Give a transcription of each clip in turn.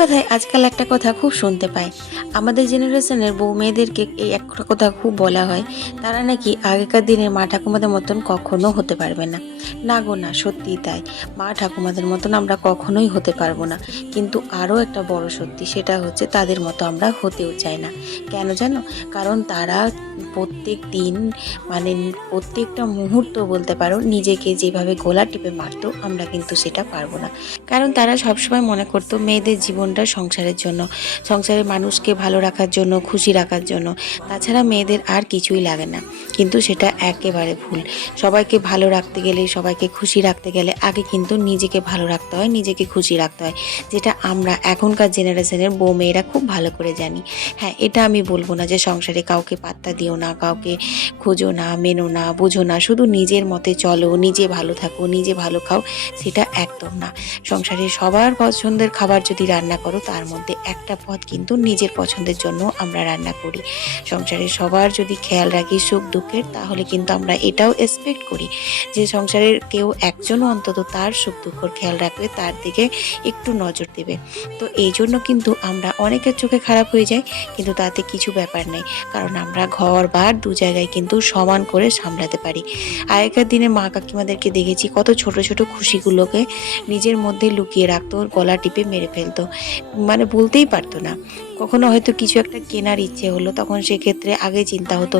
কথায় আজকাল একটা কথা খুব শুনতে পাই, আমাদের জেনারেশনের বউ মেয়েদেরকে এই একটা কথা খুব বলা হয়, তারা নাকি আগেকার দিনের মা ঠাকুমাদের মতন কখনো হতে পারবে না। না গো না, সত্যিই তাই। মা ঠাকুমাদের মতন আমরা কখনোই হতে পারবো না। কিন্তু আরও একটা বড় সত্যি, সেটা হচ্ছে তাদের মতো আমরা হতেও চাই না। কেন জানো? কারণ তারা প্রত্যেক দিন, মানে প্রত্যেকটা মুহূর্ত বলতে পারো, নিজেকে যেভাবে গলা টিপে মারতো, আমরা কিন্তু সেটা পারবো না। কারণ তারা সবসময় মনে করতো মেয়েদের জীবনটা সংসারের জন্য, সংসারের মানুষকে ভালো রাখার জন্য, খুশি রাখার জন্য। তাছাড়া মেয়েদের আর কিছুই লাগে না। কিন্তু সেটা একেবারে ভুল। সবাইকে ভালো রাখতে গেলে, সবাইকে খুশি রাখতে গেলে আগে কিন্তু নিজেকে ভালো রাখতে হয়, নিজেকে খুশি রাখতে হয়। যেটা আমরা এখনকার জেনারেশনের বউ মেয়েরা খুব ভালো করে জানি। হ্যাঁ, এটা আমি বলবো না যে সংসারে কাউকে পাত্তা দিও না, কাউকে খোঁজো না, মেনো না, বোঝো না, শুধু নিজের মতে চলো, নিজে ভালো থাকো, নিজে ভালো খাও, সেটা একদম না। সংসারে সবার পছন্দের খাবার যদি রান্না করো, তার মধ্যে একটা পদ কিন্তু নিজের পছন্দের জন্য আমরা রান্না করি। সংসারে সবার যদি খেয়াল রাখি সুখ দুঃখের, তাহলে কিন্তু আমরা এটাও এক্সপেক্ট করি যে সংসারের কেউ একজনও অন্তত তার সুখ দুঃখের খেয়াল রাখবে, তার দিকে একটু নজর দেবে। তো এই জন্য কিন্তু আমরা অনেকের চোখে খারাপ হয়ে যাই, কিন্তু তাতে কিছু ব্যাপার নেই। কারণ আমরা ঘর বার দু জায়গায় কিন্তু সমান করে সামলাতে পারি। আগেকার দিনে মা কাকিমাদেরকে দেখেছি কত ছোট ছোট খুশিগুলোকে নিজের মধ্যে লুকিয়ে রাখতো, ওর গলা টিপে মেরে ফেলতো। মানে বলতেই পারতো না। কখনো হয়তো কিছু একটা কেনার ইচ্ছে হলো, তখন সেক্ষেত্রে আগে চিন্তা হতো,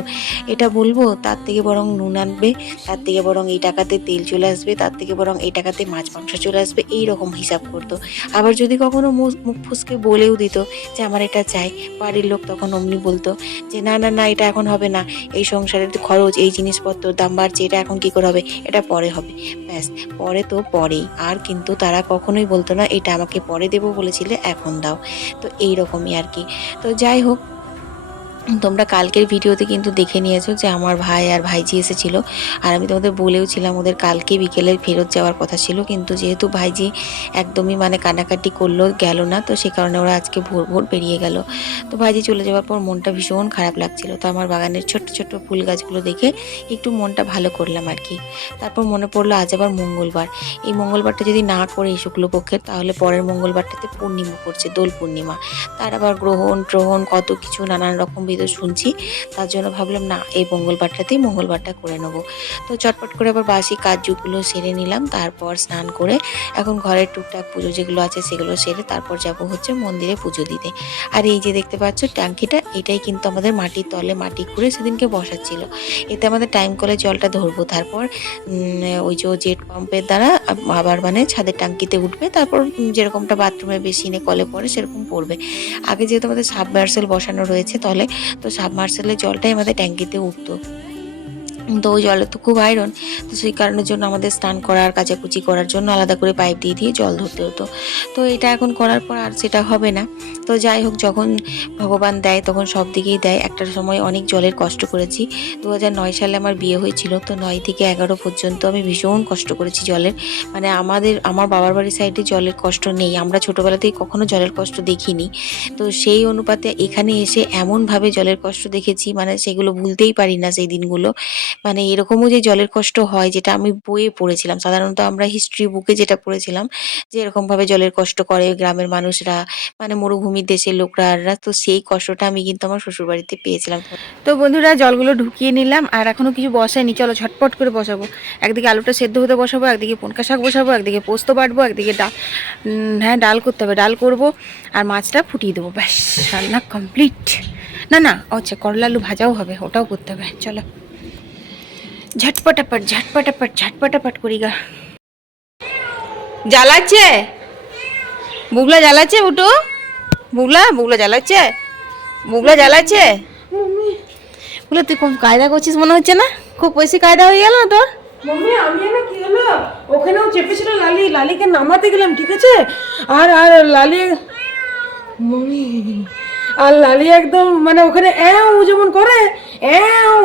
এটা বলবো, তার থেকে বরং নুন আনবে, তার থেকে বরং এই টাকাতে তেল চলে আসবে, তার থেকে বরং এই টাকাতে মাছ মাংস চলে আসবে, এই রকম হিসাব করতো। আবার যদি কখনো মুখ ফুসকে বলেও দিত যে আমার এটা চাই, বাড়ির লোক তখন অমনি বলতো যে না না না, এটা এখন হবে না, এই সংসারের খরচ, এই জিনিসপত্রের দাম বাড়ছে, এটা এখন কি করে হবে, এটা পরে হবে। ব্যাস, পরে তো পরেই। আর কিন্তু তারা কখনোই বলতো না এটা আমাকে পরে দেবো বলেছিলে, এখন দাও। তো এই রকমই আর কি। তো যাই হোক, তোমরা কালকের ভিডিওতে কিন্তু দেখে নিয়েছো যে আমার ভাই আর ভাইজি এসেছিল। আর আমি তোমাদের বলেও ছিলাম ওদের কালকে বিকেলে ফেরত যাওয়ার কথা ছিল, কিন্তু যেহেতু ভাইজি একদমই মানে কানাকাটি করলো, গেল না, তো সে কারণে ওরা আজকে ভোর ভোর বেরিয়ে গেল। তো ভাইজি চলে যাওয়ার পর মনটা ভীষণ খারাপ লাগছিল। তো আমার বাগানের ছোট্ট ছোট্ট ফুল গাছগুলো দেখে একটু মনটা ভালো করলাম আর কি। তারপর মনে পড়লো আজ আবার মঙ্গলবার। এই মঙ্গলবারটা যদি না করে শুক্লপক্ষের, তাহলে পরের মঙ্গলবারটাতে পূর্ণিমা পড়ছে, দোল পূর্ণিমা। তার আবার গ্রহণ ট্রহণ কত কিছু নানান রকম ভিডিও শুনছি। তার জন্য ভাবলাম না, এই মঙ্গলবারটাতেই মঙ্গলবারটা করে নেব। তো চটপট করে আবার বাসি কাজগুলো সেরে নিলাম। তারপর স্নান করে এখন ঘরের টুকটাক পুজো যেগুলো আছে সেগুলো সেরে তারপর যাব হচ্ছে মন্দিরে পুজো দিতে। আর এই যে দেখতে পাচ্ছ ট্যাঙ্কিটা, এটাই কিন্তু আমাদের মাটির তলে মাটি খুঁড়ে সেদিনকে বসাচ্ছিল। এতে আমাদের টাইম কলে জলটা ধরবো। তারপর ওই যে জেট পাম্পের দ্বারা আবার মানে ছাদের ট্যাঙ্কিতে উঠবে। তারপর যেরকমটা বাথরুমে বেসিনে কলে পড়ে সেরকম পড়বে। আগে যেহেতু আমাদের সাবমার্সেল বসানো রয়েছে তলে, তো সাবমার্সেলের জলটাই আমাদের ট্যাঙ্কিতে উঠতো। তো ওই জলে তো খুব আয়রন, তো সেই কারণের জন্য আমাদের স্নান করার কাচাকুচি করার জন্য আলাদা করে পাইপ দিয়ে দিয়ে জল ধরতে হতো। তো এটা এখন করার পর আর সেটা হবে না। তো যাই হোক, যখন ভগবান দেয় তখন সব দিকেই দেয়। একটা সময় অনেক জলের কষ্ট করেছি। 2009 সালে আমার বিয়ে হয়েছিল, তো 9 থেকে 11 পর্যন্ত আমি ভীষণ কষ্ট করেছি জলের। মানে আমার বাবার বাড়ির সাইডে জলের কষ্ট নেই, আমরা ছোটোবেলাতেই কখনো জলের কষ্ট দেখিনি। তো সেই অনুপাতে এখানে এসে এমনভাবে জলের কষ্ট দেখেছি, মানে সেগুলো ভুলতেই পারি না সেই দিনগুলো। মানে এরকমও যে জলের কষ্ট হয়, যেটা আমি বইয়ে পড়েছিলাম, সাধারণত আমরা হিস্ট্রি বুকে যেটা পড়েছিলাম যে এরকমভাবে জলের কষ্ট করে গ্রামের মানুষরা, মানে মরুভূমির দেশের লোকরা। তো সেই কষ্টটা আমি কিন্তু আমার শ্বশুরবাড়িতে পেয়েছিলাম। তো বন্ধুরা, জলগুলো ঢুকিয়ে নিলাম, আর এখনো কিছু বসাইনি, চলো ঝটপট করে বসাবো। একদিকে আলুটা সেদ্ধ হতে বসাবো, একদিকে পুনকা শাক বসাবো, একদিকে পোস্ত বাটবো, একদিকে ডাল, হ্যাঁ ডাল করতে হবে, ডাল করবো, আর মাছটা ফুটিয়ে দেবো, ব্যাস রান্না কমপ্লিট। না না, আচ্ছা করলা আলু ভাজাও হবে, ওটাও করতে হবে। চলো ঝটপটাপট ঝটপটাপট ঝটপটাপট করি গা। জ্বালাচ্ছে বুগলা, জ্বালাচ্ছে উঠো, বুগলা বুগলা জ্বালাচ্ছে, বুগলা জ্বালাচ্ছে। বুগলা তুই খুব কায়দা করছিস মনে হচ্ছে না? খুব বেশি কায়দা হয়ে গেল না তোর? মম্মি আমি না কি হলো, ওখানেও চেপেছিল লালি, লালিকে নামাতে গেলাম, ঠিক আছে, আর আর লালি মম্মি, আর লালি একদম মানে ওখানে ও যেমন করে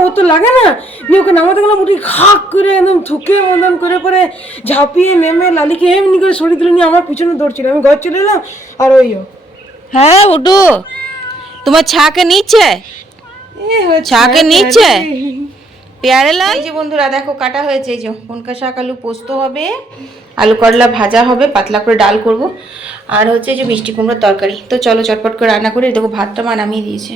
ও তো লাগে না, নিয়ে ওকে নামাতে গেলাম, উঠে খাক করে একদম থুকে মদন করে করে ঝাঁপিয়ে নেমে লালিকে এমনি করে সরিয়ে দিল, নিয়ে আমার পিছনে দৌড়ছিল। আমি ঘর চলে এলাম, আর ওইও হ্যাঁ উঠু, তোমার ছাকে নিচ্ছে, ছাকে নিচ্ছে পেয়ারে লাল। এই যে বন্ধুরা দেখো কাটা হয়েছে, এই যে পুনকা শাক আলু পোস্ত হবে, আলু করলা ভাজা হবে, পাতলা করে ডাল করব। আর হচ্ছে যে মিষ্টি কুমড়োর তরকারি। তো চলো চটপট করে রান্না করে দেখো ভাতটা মা নামিয়ে দিয়েছে।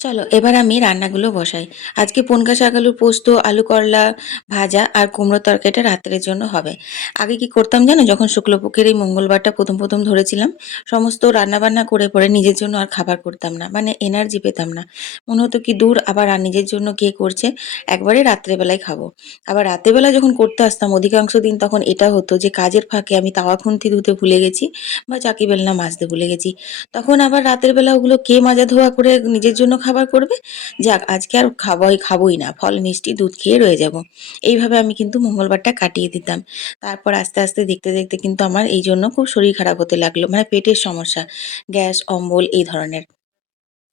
চলো এবার আমি রান্নাগুলো বসাই। আজকে পনকা শাক আলুর পোস্ত, আলু করলা ভাজা আর কুমড়োর তরকারিটা রাত্রের জন্য হবে। আগে কি করতাম জানো, যখন শুক্লপক্ষের এই মঙ্গলবারটা প্রথম প্রথম ধরেছিলাম, সমস্ত রান্নাবান্না করে পরে নিজের জন্য আর খাবার করতাম না, মানে এনার্জি পেতাম না। মনে হতো কি দূর, আবার আর নিজের জন্য কে করছে, একবারে রাত্রেবেলায় খাবো। আবার রাত্রেবেলা যখন করতে আসতাম অধিকাংশ দিন তখন এটা হতো যে কাজের ফাঁকে আমি তাওয়া খুন্তি ধুতে ভুলে গেছি বা চাকি বেলনা মাজতে ভুলে গেছি। তখন আবার রাতের বেলা ওগুলো কে মাজা ধোয়া করে নিজের জন্য খাবার করবে। যাক আজকে আর খাবোই না, ফল মিষ্টি দুধ খেয়ে রয়ে যাব। এইভাবে আমি কিন্তু মঙ্গলবারটা কাটিয়ে দিতাম। তারপর আস্তে আস্তে দেখতে দেখতে কিন্তু আমার এই জন্য খুব শরীর খারাপ হতে লাগলো, মানে পেটের সমস্যা, গ্যাস অম্বল এই ধরনের।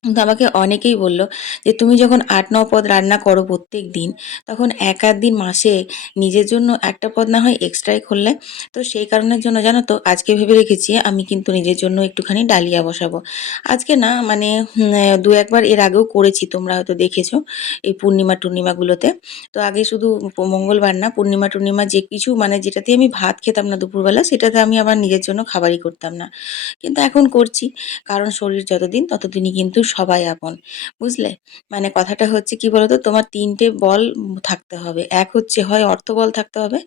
কিন্তু আমাকে অনেকেই বলল যে, "তুমি যখন ৮-৯ পদ রান্না করো প্রত্যেকদিন, তখন ১ আধ দিন মাসে নিজের জন্য একটা পদ না হয় এক্সট্রাই করলে।" তো সেই কারণের জন্য জানো তো আজকে ভেবে রেখেছি আমি কিন্তু নিজের জন্য একটুখানি ডালিয়া বসাবো। আজকে না মানে ২-১ বার এর আগেও করেছি, তোমরা হয়তো দেখেছো এই পূর্ণিমা-টূর্ণিমাগুলোতে। তো আগে শুধু মঙ্গলবার না, পূর্ণিমা-টূর্ণিমা যে কিছু মানে যেটাতে আমি ভাত খেতাম না দুপুরবেলা, সেটাতে আমি আবার নিজের জন্য খাবারই করতাম না। কিন্তু এখন করছি। কারণ শরীর যতদিন ততদিনই কিন্তু সবাই আপন। বুঝলে? মানে কথাটা হচ্ছে কি বলতো? তোমার ৩ টে বল থাকতে হবে। ১ হচ্ছে হয় অর্থবল থাকতে হবে,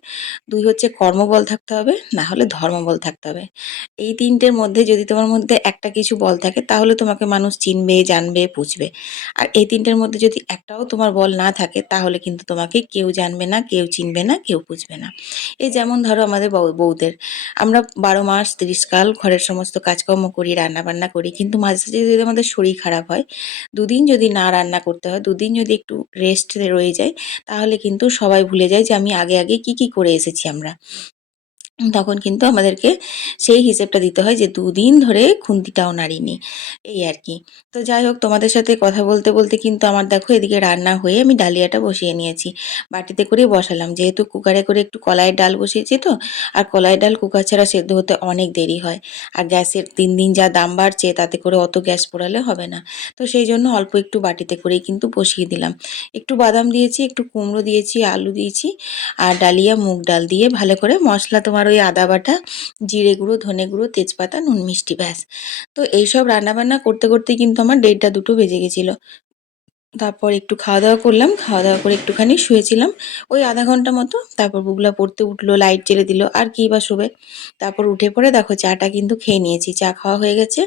২ হচ্ছে কর্মবল থাকতে হবে, না হলে ধর্মবল থাকতে হবে। এই ৩ টের মধ্যে যদি তোমার মধ্যে একটা কিছু বল থাকে তাহলে তোমাকে মানুষ চিনবে, জানবে, বুঝবে। আর এই ৩ টের মধ্যে যদি একটাও তোমার বল না থাকে তাহলে কিন্তু তোমাকে কেউ জানবে না, কেউ চিনবে না, কেউ বুঝবে না। এই যেমন ধরো আমাদের বউদের। আমরা ১২ মাস ৩০ কাল ঘরের সমস্ত কাজকর্ম করি, রান্নাবান্না করি। কিন্তু মাঝে সাঝে যদি আমাদের শরীর খারাপ হয়, দুদিন যদি না রান্না করতে হয়, দুদিন যদি একটু রেস্টে রয়ে যাই, তাহলে কিন্তু সবাই ভুলে যায় যে আমি আগে কি করে এসেছি আমরা। তখন কিন্তু আমাদেরকে সেই হিসেবটা দিতে হয় যে ২ দিন ধরে খুন্তিটাও নাড়িনি। এই আরকি। তো যাই হোক তোমাদের সাথে কথা বলতে বলতে কিন্তু আমার দেখো এদিকে রান্না হয়ে আমি ডালিয়াটা বসিয়ে নিয়েছি। বাটিতে করেই বসালাম। যেহেতু কুকারে করে একটু কলাইয়ের ডাল বসিয়েছি তো, আর কলাইয়ের ডাল কুকার ছাড়া সেদ্ধ হতে অনেক দেরি হয়। আর গ্যাসের দিন দিন যা দাম বাড়ছে তাতে করে অত গ্যাস পোড়ালে হবে না। তো সেইজন্য অল্প একটু বাটিতে করেই কিন্তু বসিয়ে দিলাম। একটু বাদাম দিয়েছি, একটু কুমড়ো দিয়েছি, আলু দিয়েছি আর ডালিয়া মুগ ডাল দিয়ে ভালো করে মসলা তোমার ওই আদা বাটা, জিরে গুঁড়ো, ধনে গুঁড়ো, তেজপাতা, নুন, মিষ্টি ব্যাস। তো এইসব রান্নাবান্না করতে করতেই কিন্তু আমার ১:৩০ বেজে গেছিল। তারপর একটু খাওয়া-দাওয়া করলাম। খাওয়া-দাওয়া করে একটুখানি শুয়েছিলাম। ওই ০.৫ ঘন্টা মতো। তারপর বুবলা পড়তে উঠলো, লাইট জ্বেলে দিল। আর কিই বা শোবে? তারপর উঠে পড়ে দেখো চাটা কিন্তু খেয়ে নিয়েছি। চা খাওয়া হয়ে গেছে।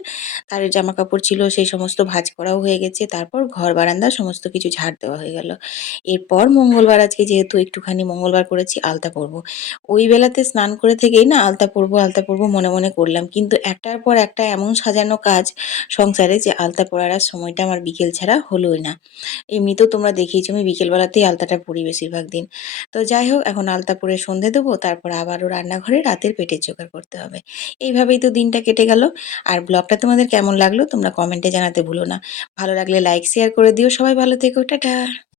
তারের জামাকাপড় ছিল সেই সমস্ত ভাঁজ করাও হয়ে গেছে। তারপর ঘর বারান্দা সমস্ত কিছু ঝাড় দেওয়া হয়ে গেল। এরপর মঙ্গলবার আজকে যেহেতু একটুখানি মঙ্গলবার করেছি আলতা পরব। ওই বেলাতে স্নান করে থেকেই না আলতা পরব মনে মনে করলাম। কিন্তু একটার পর একটা এমন সাজানো কাজ সংসারে যে আলতা পরার আর সময়টা আমার বিকেল ছাড়া হলোই না। এমনিতেও তোমরা দেখেইছো আমি বিকেল বেলাতেই আলতাটা পরি বেশিরভাগ দিন। তো যাই হোক এখন আলতা পরে সন্ধে দেবো, তারপর আবারও রান্নাঘরে রাতের পেটের জোগাড় করতে হবে। এইভাবেই তো দিনটা কেটে গেল। আর ব্লগটা তোমাদের কেমন লাগলো তোমরা কমেন্টে জানাতে ভুলো না। ভালো লাগলে লাইক, শেয়ার করে দিও। সবাই ভালো থেকো। টাটা।